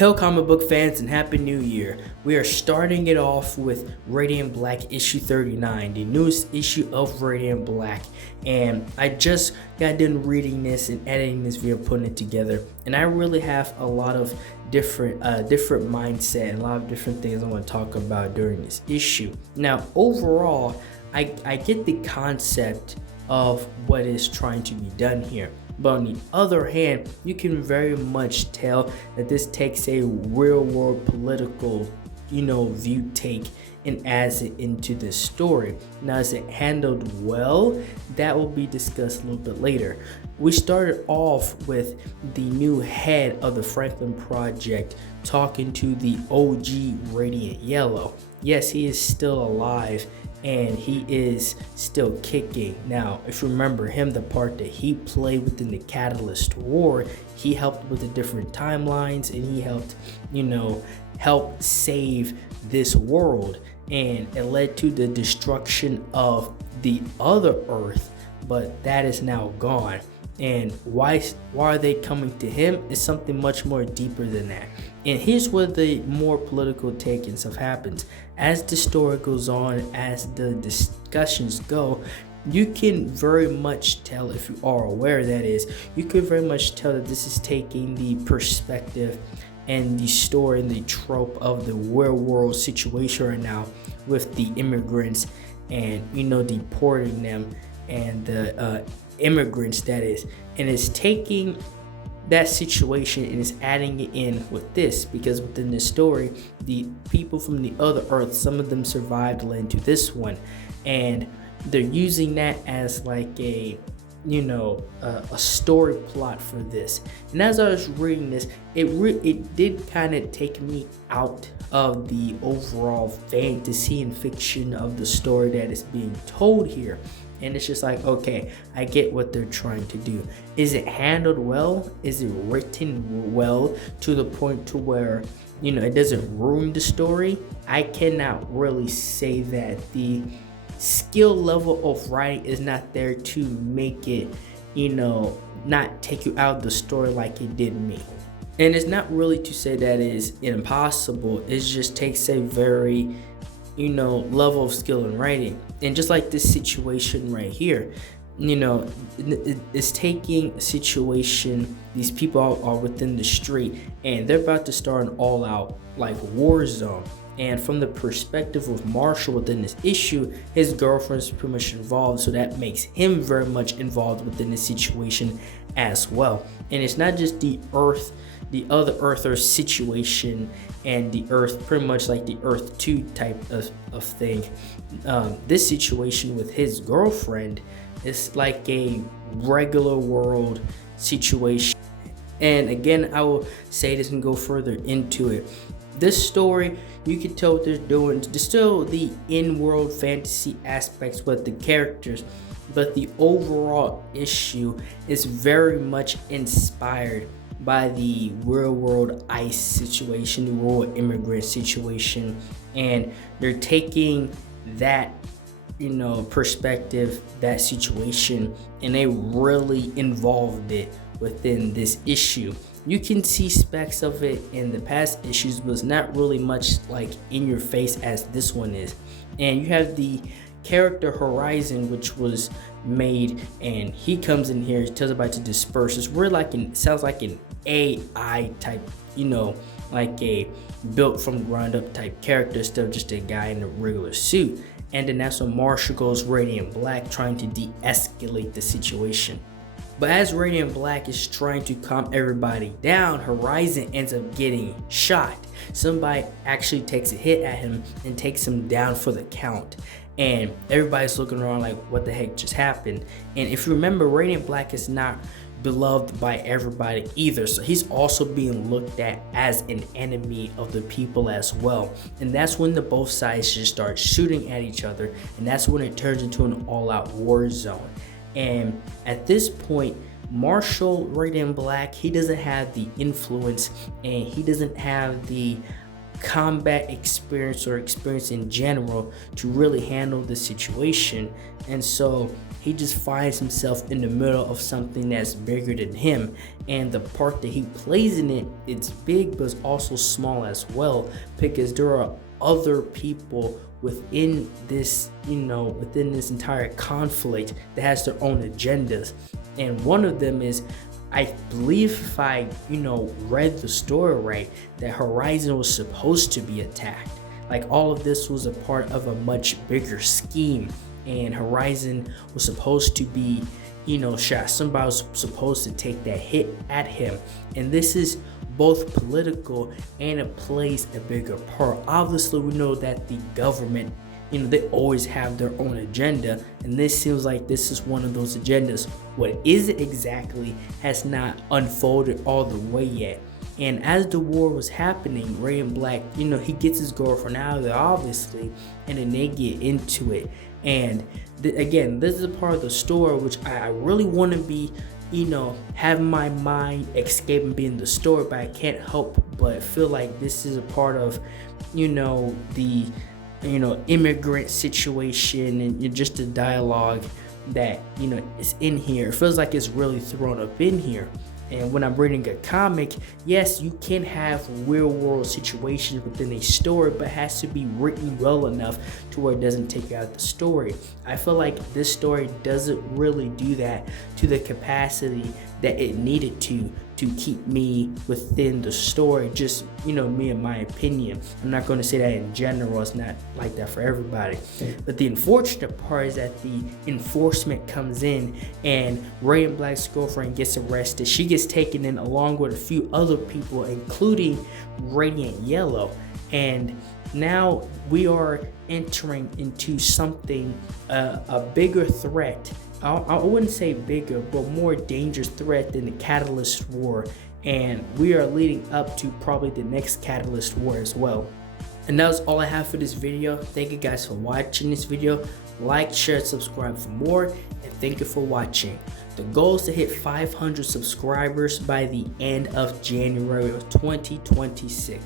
Hello, comic book fans, and Happy New Year. We are starting it off with Radiant Black issue 39, the newest issue of Radiant Black. And I just got done reading this and editing this video, putting it together. And I really have a lot of different mindset and a lot of different things I want to talk about during this issue. Now, overall, I get the concept of what is trying to be done here. But on the other hand, you can very much tell that this takes a real world political, view take and adds it into the story. Now, is it handled well? That will be discussed a little bit later. We started off with the new head of the Franklin Project talking to the OG Radiant Yellow. Yes, he is still alive and he is still kicking. Now, if you remember him, the part that he played within the Catalyst War, he helped with the different timelines and he helped, help save this world. And it led to the destruction of the other Earth, but that is now gone. And why are they coming to him is something much more deeper than that. And here's where the more political take and stuff happens. As the story goes on, as the discussions go, you can very much tell, if you are aware, that is, you can very much tell that this is taking the perspective and the story and the trope of the real world situation right now with the immigrants and, deporting them and the immigrants, that is, and it's taking that situation and is adding it in with this, because within this story, the people from the other Earth, some of them survived, led to this one, and they're using that as like a story plot for this. And as I was reading this, it did kind of take me out of the overall fantasy and fiction of the story that is being told here. And it's just like, okay, I get what they're trying to do. Is it handled well? Is it written well to the point to where, it doesn't ruin the story? I cannot really say that. The skill level of writing is not there to make it, not take you out of the story like it did me. And it's not really to say that it is impossible. It just takes a very level of skill in writing. And just like this situation right here, it's taking a situation, these people are within the street and they're about to start an all-out war zone. And from the perspective of Marshall within this issue, his girlfriend's pretty much involved, so that makes him very much involved within this situation as well. And it's not just the other Earthers situation and the Earth, pretty much like the Earth 2 type of thing. This situation with his girlfriend is like a regular world situation. And again, I will say this and go further into it. This story, you can tell what they're doing. There's still the in-world fantasy aspects with the characters, but the overall issue is very much inspired by the real world ICE situation, the world immigrant situation, and they're taking that perspective, that situation, and they really involved it within this issue. You can see specks of it in the past issues, but it's not really much like in your face as this one is. And you have the character Horizon, which was made, and he comes in here, tells about to disperse. It's really sounds like an AI type, like a built from ground up type character, instead of just a guy in a regular suit. And then that's when Marshall goes Radiant Black, trying to de-escalate the situation. But as Radiant Black is trying to calm everybody down, Horizon ends up getting shot. Somebody actually takes a hit at him and takes him down for the count. And everybody's looking around like, what the heck just happened? And if you remember, Radiant Black is not beloved by everybody either. So he's also being looked at as an enemy of the people as well. And that's when the both sides just start shooting at each other. And that's when it turns into an all-out war zone. And at this point, Marshall Radiant Black, he doesn't have the influence and he doesn't have the combat experience or experience in general to really handle the situation. And so he just finds himself in the middle of something that's bigger than him, and the part that he plays in it, it's big but it's also small as well, because there are other people within this, within this entire conflict that has their own agendas. And one of them is, I believe if I, read the story right, that Horizon was supposed to be attacked. Like, all of this was a part of a much bigger scheme, and Horizon was supposed to be, shot. Somebody was supposed to take that hit at him. And this is both political and it plays a bigger part. Obviously, we know that the government, they always have their own agenda, and this seems like this is one of those agendas. What is it exactly has not unfolded all the way yet. And as the war was happening, Radiant Black, he gets his girlfriend out of there, obviously, and then they get into it. And again, this is a part of the story which I really want to be, have my mind escape and be in the story, but I can't help but feel like this is a part of, the immigrant situation and just the dialogue that is in here. It feels like it's really thrown up in here. And when I'm reading a comic, yes, you can have real world situations within a story, but it has to be written well enough to where it doesn't take out the story. I feel like this story doesn't really do that to the capacity that it needed to keep me within the story. Just, me and my opinion. I'm not going to say that in general, it's not like that for everybody. But the unfortunate part is that the enforcement comes in and Radiant Black's girlfriend gets arrested. She gets taken in along with a few other people, including Radiant Yellow. And now we are entering into something, a bigger threat. I wouldn't say bigger, but more dangerous threat than the Catalyst War. And we are leading up to probably the next Catalyst War as well. And that was all I have for this video. Thank you guys for watching this video. Like, share, subscribe for more, and thank you for watching. The goal is to hit 500 subscribers by the end of January of 2026.